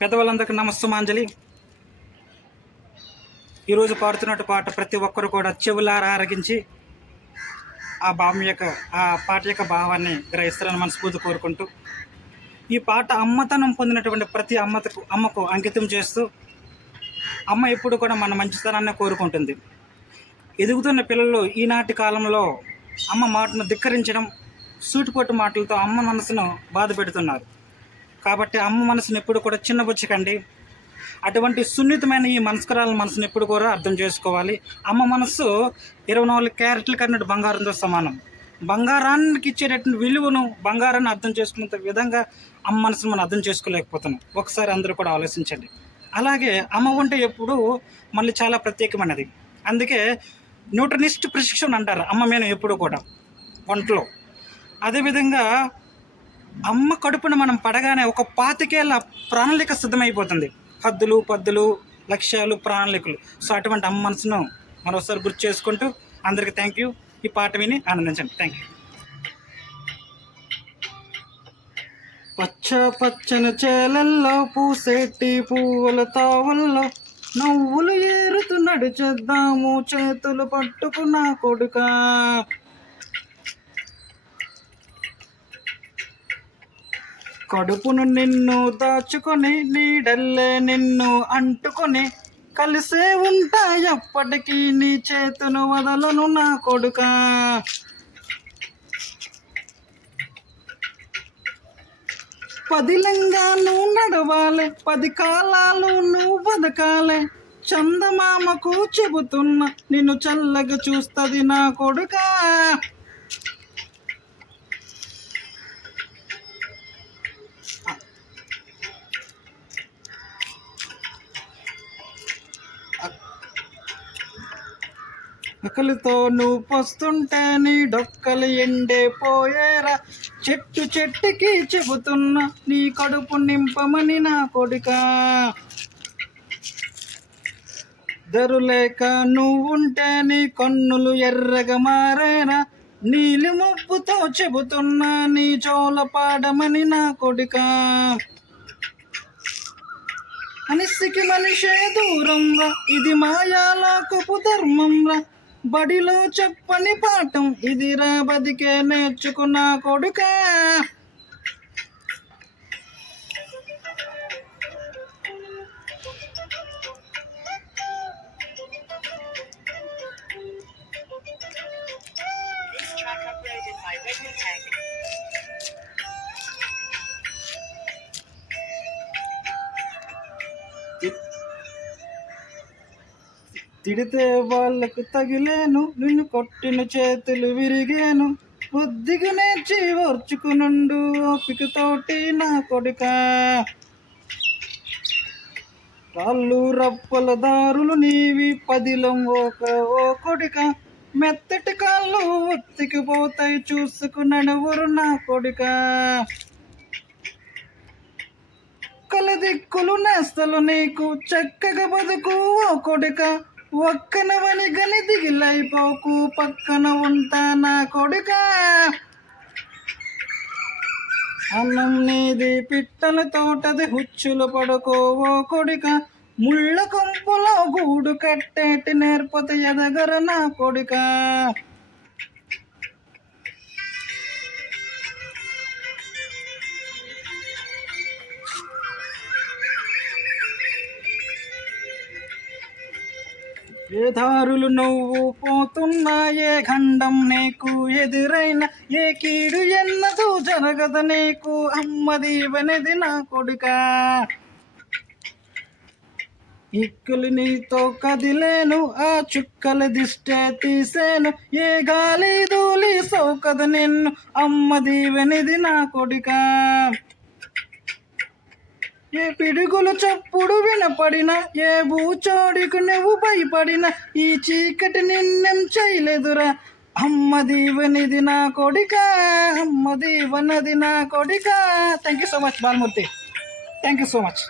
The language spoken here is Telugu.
పెద్దవాళ్ళందరికీ నమస్తమాంజలి. ఈరోజు పాడుతున్నట్టు పాట ప్రతి ఒక్కరు కూడా చెవులారా ఆరగించి ఆ పాట యొక్క భావాన్ని గ్రహిస్తారని మనస్ఫూర్తి కోరుకుంటూ, ఈ పాట అమ్మతనం పొందినటువంటి ప్రతి అమ్మకు అంకితం చేస్తూ, అమ్మ ఎప్పుడు కూడా మన మంచితనాన్ని కోరుకుంటుంది. ఎదుగుతున్న పిల్లలు ఈనాటి కాలంలో అమ్మ మాటను ధిక్కరించడం, సూటిపోటు మాటలతో అమ్మ మనసును బాధ పెడుతున్నారు. కాబట్టి అమ్మ మనసును ఎప్పుడు కూడా చిన్నబుచ్చకండి. అటువంటి సున్నితమైన ఈ మనసుని ఎప్పుడు కూడా అర్థం చేసుకోవాలి. అమ్మ మనస్సు 24 క్యారెట్లు కన్నట్టు బంగారంతో సమానం. బంగారానికి ఇచ్చేటటువంటి విలువను, బంగారాన్ని అర్థం చేసుకున్నంత విధంగా అమ్మ మనసును మనం అర్థం చేసుకోలేకపోతున్నాం. ఒకసారి అందరూ కూడా ఆలోచించండి. అలాగే అమ్మ వంట ఎప్పుడు మళ్ళీ చాలా ప్రత్యేకమైనది. అందుకే న్యూట్రినిస్ట్ ప్రిస్క్రిప్షన్ అంటారు అమ్మ మీద ఎప్పుడు కూడా వంటలో. అదేవిధంగా అమ్మ కడుపున మనం పడగానే ఒక 25 ఏళ్ళ ప్రణాళిక సిద్ధమైపోతుంది. హద్దులు, పద్దులు, లక్ష్యాలు, ప్రణాళికలు. సో అటువంటి అమ్మ మనసును మరోసారి గుర్తు చేసుకుంటూ అందరికీ థ్యాంక్ యూ. ఈ పాట విని ఆనందించండి. Thank you. పచ్చ పచ్చని చేలల్లో పూసేటి పువ్వుల తావల్లో నవ్వులు ఏరుతూ నడిచేద్దాము చేతులు పట్టుకున్న కొడుకా. కడుపును నిన్ను దాచుకొని నీడల్లే నిన్ను అంటుకొని కలిసే ఉంటా ఎప్పటికీ నీ చేతును వదలను నా కొడుకా. పదిలంగా నువ్వు నడవాలి, 10 కాలాలు నువ్వు బతకాలి. చందమామకు చెబుతున్నా నిన్ను చల్లగా చూస్తుంది నా కొడుకా. ఆకలితో నువ్వు పొస్తుంటే నీ డొక్కలు ఎండే పోయేరా. చెట్టుకి చెబుతున్నా నీ కడుపు నింపమని నా కొడుకా. దరులేక నువ్వుంటే నీ కన్నులు ఎర్రగా మారేరా. నీలి ముప్పుతో చెబుతున్నా నీ చోల పాడమని నా కొడుకా. మనిషికి మనిషే దూరంరా, ఇది మాయాలోకపు ధర్మంరా. బడిలో చెప్పని పాఠం ఇదిరా, బతికే నేర్చుకున్న కొడుకా. తిడితే వాళ్ళకు తగిలేను, నిన్ను కొట్టిన చేతులు విరిగేను. బుద్ధిగా నేర్చి ఓర్చుకునుండు ఓపికతోటి నా కొడుకా. రాళ్ళు రప్పల దారులు నీవి పదిలం ఓ కొడుక. మెత్తటి కాళ్ళు ఒత్తికిపోతాయి చూసుకున్నెవరు నా కొడుకా. కలదిక్కులు నేస్తలు నీకు చక్కగా బతుకు ఓ కొడుక. ఒక్కనవని గని దిగిలైపోకు, పక్కన ఉంటా నా కొడుకా. అన్నం నీది పిట్టల తోటది హుచ్చులు పడుకో ఓ కొడుక. ముళ్ళ కొంపులో గూడు కట్టేటి నేర్పతి ఎదగర నా కొడుకా. ఏ దారులు నువ్వు పోతున్నా, ఏ ఖండం నీకు ఎదురైనా, ఏ కీడు ఎన్నదు జరగదు నీకు అమ్మది వనది నా కొడుకా. ఇక్కులు నీతో కదిలేను, ఆ చుక్కల దిష్టే తీసేను. ఏ గాలి ధూళి సోకదు నిన్ను అమ్మది వనది నా కొడుకా. ఏ పిడుగులు చప్పుడు వినపడినా, ఏ భూచోడికి నువ్వు భయపడినా, ఈ చీకటి నిన్నెం చేయలేదురా అమ్మది వనిది నా కొడుకా. అమ్మది వనది నా కొడుకా. Thank you so much Balamurthy. Thank you so much.